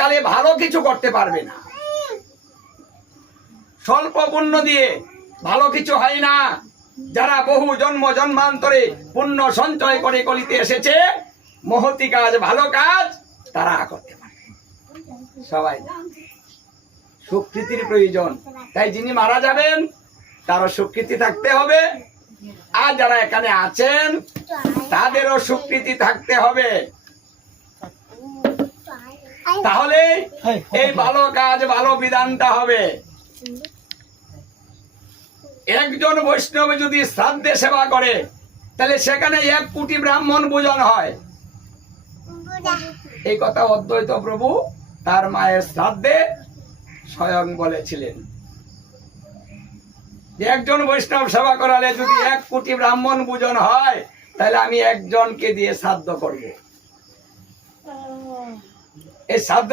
কালে ভালো কিছু করতে পারবে না। স্বল্প পুণ্য দিয়ে ভালো কিছু হয় না। যারা বহু জন্ম জন্মান্তরে পুণ্য সঞ্চয় করে কলিতে এসেছে, মহতি কাজ ভালো কাজ তারা করতে পারে। সবাই স্বীকৃতির প্রয়োজন। তাই যিনি মারা যাবেন তারও স্বীকৃতি থাকতে হবে, আর যারা এখানে আছেন তাদেরও স্বীকৃতি থাকতে হবে। তাহলে এই ভালো কাজ ভালো বিধানটা হবে। একজন বৈষ্ণব যদি শ্রাদ্ধে সেবা করে তাহলে সেখানে 1 কোটি ব্রাহ্মণ পূজন হয়। এই কথা অদ্বৈত প্রভু তার মায়ের শ্রাদ্ধে স্বয়ং বলেছিলেন যে একজন বৈষ্ণব সেবা করালে যদি 1 কোটি ব্রাহ্মণ পূজন হয় তাহলে আমি একজনকে দিয়ে শ্রাদ্ধ করব। এই শ্রাদ্ধ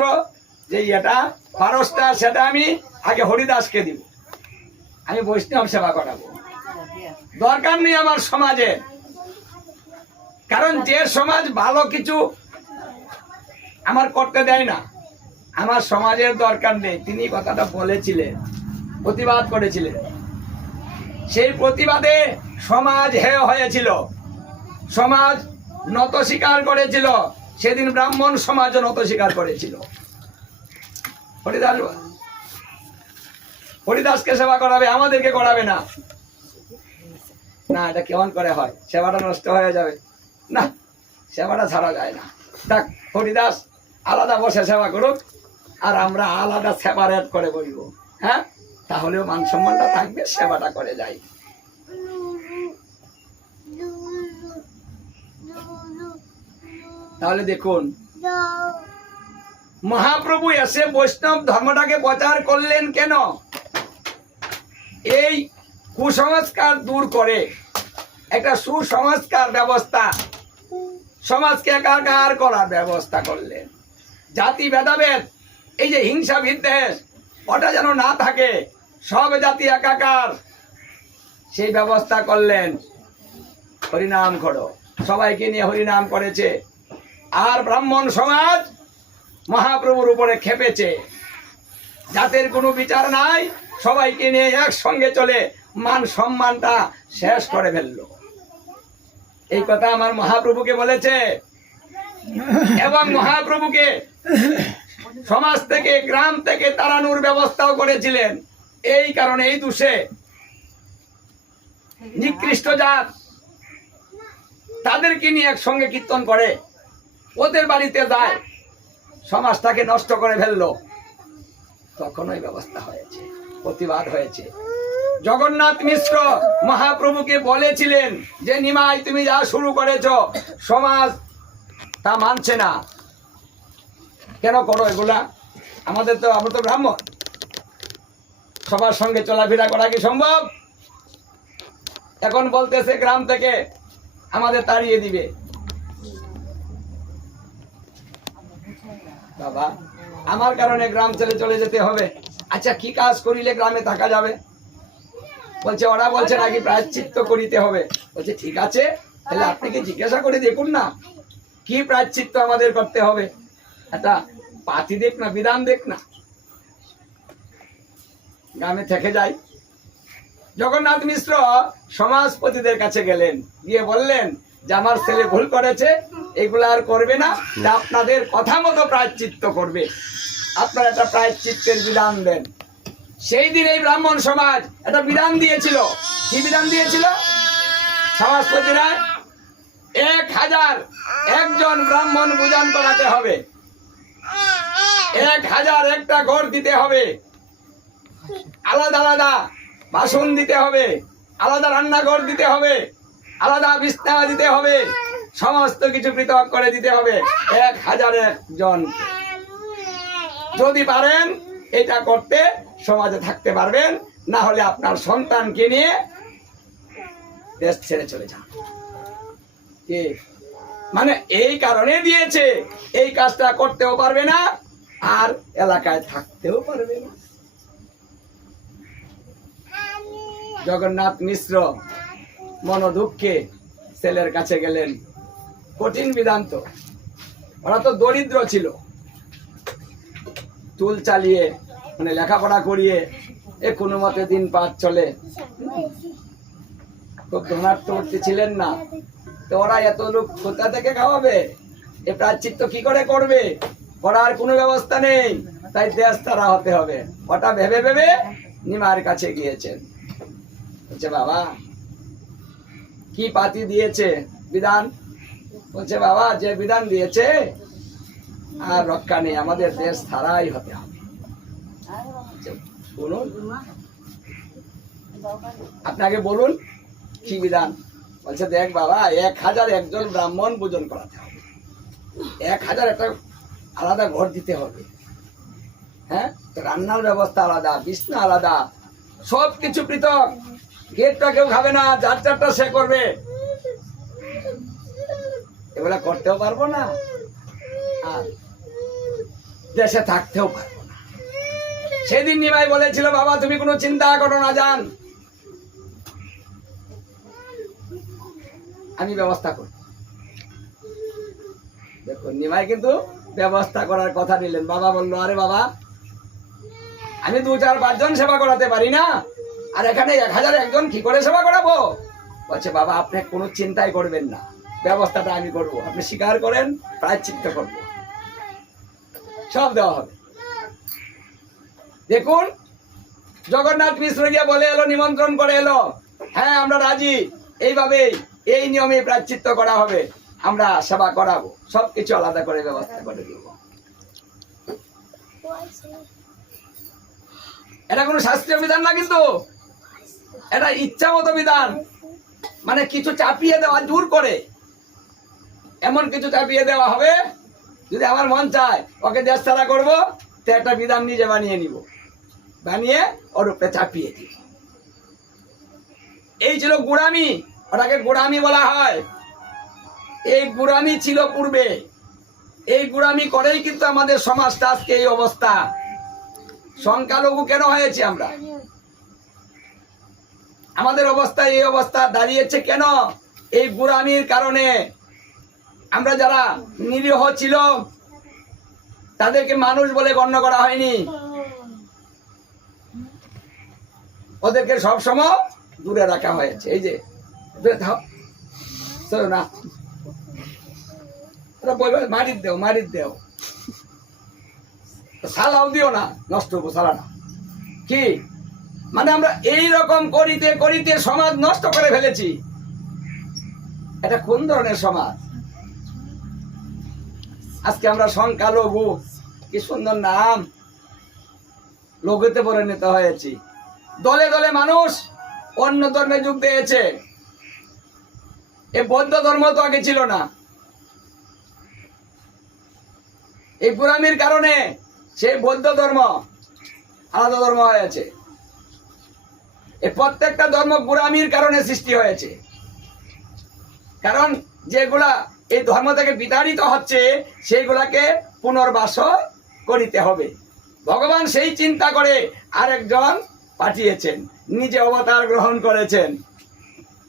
যে এটা খরচটা সেটা আমি আগে হরিদাসকে দিব, আমি বৈষ্ণব সেবা করাবো। দরকার নেই আমার সমাজে, কারণ যে সমাজ ভালো কিছু আমার করতে দেয় না, আমার সমাজের দরকার নেই। তিনি কথাটা বলেছিলেন, প্রতিবাদ করেছিলেন। সেই প্রতিবাদে সমাজ হেয় হয়েছিল, সমাজ নত স্বীকার করেছিল। সেদিন ব্রাহ্মণ সমাজও নত স্বীকার করেছিল। হরিদাসকে সেবা করাবে, আমাদেরকে করাবে না। না, এটা কেমন করে হয়? সেবাটা নষ্ট হয়ে যাবে। না, সেবাটা ছাড়া যায় না। দেখ, হরিদাস আলাদা বসে সেবা করুক, আর আমরা আলাদা সেপারেট করে বলবো। হ্যাঁ, তাহলেও মান সম্মানটা থাকবে, সেবাটা করে যাই। তাহলে দেখুন, মহাপ্রভু এসে বৈষ্ণব ধর্মটাকে প্রচার করলেন কেন? এই কুসংস্কার দূর করে একটা সুসংস্কার ব্যবস্থা, সমাজকে একাকার করার ব্যবস্থা করলেন। জাতি ভেদাভেদ, এই যে হিংসা বিদ্বেষ, ওটা যেন না থাকে, সব জাতি একাকার, সেই ব্যবস্থা করলেন। হরিনাম করো, সবাইকে নিয়ে হরিনাম করেছে। আর ব্রাহ্মণ সমাজ মহাপ্রভুর উপরে খেপেছে, জাতের কোনো বিচার নাই, সবাইকে নিয়ে একসঙ্গে চলে মান সম্মানটা শেষ করে ফেলল। এই কথা আমার মহাপ্রভুকে বলেছে, এবং মহাপ্রভুকে সমাজ থেকে গ্রাম থেকে তাড়ানোর ব্যবস্থাও করেছিলেন। এই কারণে এই দোষে নিকৃষ্ট জাত তাদেরকে নিয়ে একসঙ্গে কীর্তন করে, ওদের বাড়িতে যায়, সমাজটাকে নষ্ট করে ফেললো। তখন ওই ব্যবস্থা হয়েছে, প্রতিবাদ হয়েছে। জগন্নাথ মিশ্র মহাপ্রভুকে বলেছিলেন যে নিমাই তুমি যা শুরু করেছ, সমাজ তা মানছে না, কেন করো এগুলা? আমরা তো ব্রাহ্মণ, সবার সঙ্গে চলাফেরা করা কি সম্ভব? এখন বলতেছে গ্রাম থেকে আমাদের তাড়িয়ে দিবে। বাবা, আমার কারণে গ্রাম ছেড়ে চলে যেতে হবে। আচ্ছা, কি কাজ করিলে গ্রামে থাকা যাবে? বলছে ওরা বলছে নাকি প্রায়শ্চিত্ত করিতে হবে। বলছে ঠিক আছে, তাহলে আপনি কি জিজ্ঞাসা করে দেখুন না কি প্রায়শ্চিত্ত আমাদের করতে হবে। একটা পাতি দেখ না, বিধান দেখ না, গ্রামে থেকে যাই। জগন্নাথ মিশ্র সমাজপতিদের কাছে গেলেন, গিয়ে বললেন যে আমার ছেলে ভুল করেছে, এগুলো আর করবে না, আপনাদের কথা মতো প্রায়শ্চিত্ত করবে, আপনারা একটা প্রায়শ্চিত্তের বিধান দেন। সেই দিন এই ব্রাহ্মণ সমাজ একটা বিধান দিয়েছিল। কি বিধান দিয়েছিল? সমাজপতিরা 1001 ব্রাহ্মণ পূজন করাতে হবে, 1001টা ঘর দিতে হবে, আলাদা আলাদা বাসন দিতে হবে, আলাদা রান্নাঘর দিতে হবে, আলাদা বিছনা দিতে হবে, সমস্ত কিছু পৃথক করে দিতে হবে 1001 জন। যদি পারেন এটা করতে, সমাজে থাকতে পারবেন, না হলে আপনার সন্তানকে নিয়ে দেশ ছেড়ে চলে যান। মানে এই কারণে দিয়েছে, এই কাজটা করতেও পারবে না, আর এলাকায় থাকতেও পারবে না। জগন্নাথ মিশ্র মনোদুঃখে ছেলের কাছে গেলেন। কঠিন বিধান তো, ওরা তো দরিদ্র ছিল, চুল চালিয়ে মানে লেখাপড়া করিয়ে এ কোনো মতে দিন পার চলে। খুব ধনাত্মবর্তী ছিলেন না, তো ওরা এত লোক কোথা থেকে খাওয়াবে? এ প্রায়শ্চিত্ত কি করে করবে? করার কোনো ব্যবস্থা নেই, তাই দেশ তারা হতে হবে। ওটা ভেবে ভেবে নিমার কাছে গিয়েছেন। বলছে বাবা কি পাতি দিয়েছে বিধান? বলছে বাবা যে বিধান দিয়েছে আর রক্ষা নেই, আমাদের দেশ ছাড়াই হতে হবে। বলুন, আপনাকে বলুন কি বিধান? বলছে দেখ বাবা, 1000 একজন ব্রাহ্মণ পূজন করাতে হবে, 1000 একটা আলাদা ঘর দিতে হবে, হ্যাঁ, রান্নার ব্যবস্থা আলাদা, বিছনা আলাদা, সব কিছু পৃথক। গেটটা কেউ খাবে না, যার যারটা সে করবে। এগুলা করতেও পারবো না আর দেশে থাকতেও পারবো না। সেদিন নিমাই বলেছিল বাবা তুমি কোনো চিন্তা করো না, যান আমি ব্যবস্থা করব। দেখুন নিমাই কিন্তু ব্যবস্থা করার কথা নিলেন। বাবা বললো আরে বাবা আমি 2-4-5 জন সেবা করাতে পারি না, আর এখানে 1000 একজন কি করে সেবা করাবো? বলছে বাবা আপনি কোনো চিন্তাই করবেন না, ব্যবস্থাটা আমি করব, আপনি স্বীকার করেন, প্রায়শ্চিত্ত করব, সব দেওয়া হবে। দেখুন জগন্নাথ মিশ্র গিয়ে বলে এলো, নিমন্ত্রণ করে এলো, হ্যাঁ আমরা রাজি, এইভাবেই এই নিয়মে প্রায়শ্চিত্ত করা হবে, আমরা সেবা করাবো, সবকিছু আলাদা করে ব্যবস্থা করে দিব। এটা কোনো শাস্ত্রীয় বিধান না, কিন্তু এটা ইচ্ছা মতো বিধান, মানে কিছু চাপিয়ে দেওয়া, জোর করে এমন কিছু চাপিয়ে দেওয়া হবে। যদি আমার মন চায় ওকে দেশ ছাড়া করবো, তো একটা বিধান নিজে বানিয়ে নিব, বানিয়ে ওর উপরে চাপিয়ে দিব। এই ছিল গোড়ামি, ওটাকে গোড়ামি বলা হয়। এই গোড়ামি ছিল পূর্বে, এই গোড়ামি করেই কিন্তু আমাদের সমাজটা আজকে এই অবস্থা। সংখ্যালঘু কেন হয়েছে আমরা? আমাদের অবস্থা এই অবস্থা দাঁড়িয়েছে কেন? এই গোড়ামির কারণে। আমরা যারা নিরীহ ছিল তাদেরকে মানুষ বলে গণ্য করা হয়নি, ওদেরকে সবসময় দূরে রাখা হয়েছে। এই যে দূরে থাও, না মারির দেও, মারির দেও, সালাও দিও না, নষ্ট হবো, সালা না। কি মানে আমরা এই রকম করিতে করিতে সমাজ নষ্ট করে ফেলেছি। এটা কোন ধরনের সমাজ? আজকে আমরা সংখ্যালঘু, কি সুন্দর নাম, লঘুতে পরিণত হয়েছি। দলে দলে মানুষ অন্য ধর্মে যোগ দিয়েছে। এই বৌদ্ধ ধর্ম তো আগে ছিল না। এই গোড়ামির কারণে সেই বৌদ্ধ ধর্ম আলাদা ধর্ম হয়েছে। এই প্রত্যেকটা ধর্ম গোড়ামির কারণে সৃষ্টি হয়েছে। কারণ যেগুলা এই ধর্ম থেকে বিতাড়িত হচ্ছে সেইগুলাকে পুনর্বাস করিতে হবে। ভগবান সেই চিন্তা করে আরেকজন পাঠিয়েছেন, নিজে অবতার গ্রহণ করেছেন,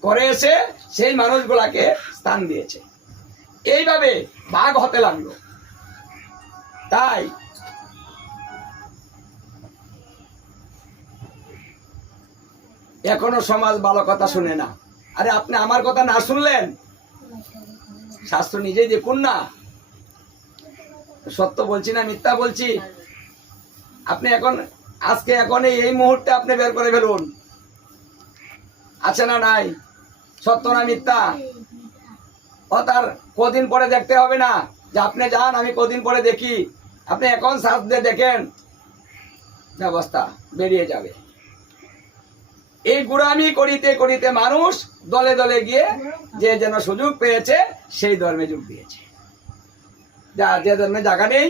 করে এসে সেই মানুষগুলাকে স্থান দিয়েছে। এইভাবে ভাগ হতে লাগলো। তাই এখনো সমাজ ভালো কথা শুনে না। আরে আপনি আমার কথা না শুনলেন, শাস্ত্র নিজেই দেখুন না, সত্য বলছি না মিথ্যা বলছি। আপনি এখন আজকে এখন এই মুহূর্তে আপনি বের করে ফেলুন, আছে না নাই, সত্য না মিথ্যা। ও তার কদিন পরে দেখতে হবে না যে আপনি যান আমি কদিন পরে দেখি। আপনি এখন সার্চ দিয়ে দেখেন, ব্যবস্থা বেরিয়ে যাবে। এই গোড়ামি করিতে করিতে মানুষ দলে দলে গিয়ে যে যেন সুযোগ পেয়েছে সেই ধর্মে যোগ দিয়েছে। যা যে ধর্মে জায়গা নেই,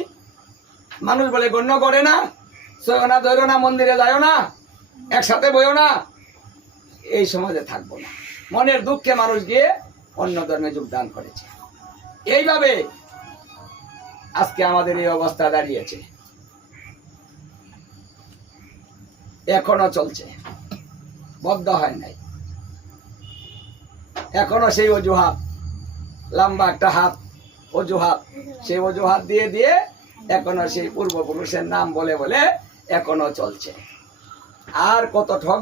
মানুষ বলে গণ্য করে না, সইও না, দৈর না, মন্দিরে যাইও না, একসাথে বইও না, এই সমাজে থাকবো না। মনের দুঃখে মানুষ গিয়ে অন্য ধর্মে যোগদান করেছে। এইভাবে আজকে আমাদের এই অবস্থা দাঁড়িয়েছে, এখনো চলছে, বদ্ধ হয় নাই। এখনো সেই অজুহাত, লম্বা একটা হাত অজুহাত, সেই অজুহাত দিয়ে দিয়ে এখনো সেই পূর্বপুরুষের নাম বলে বলে এখনো চলছে। আর কত ঠক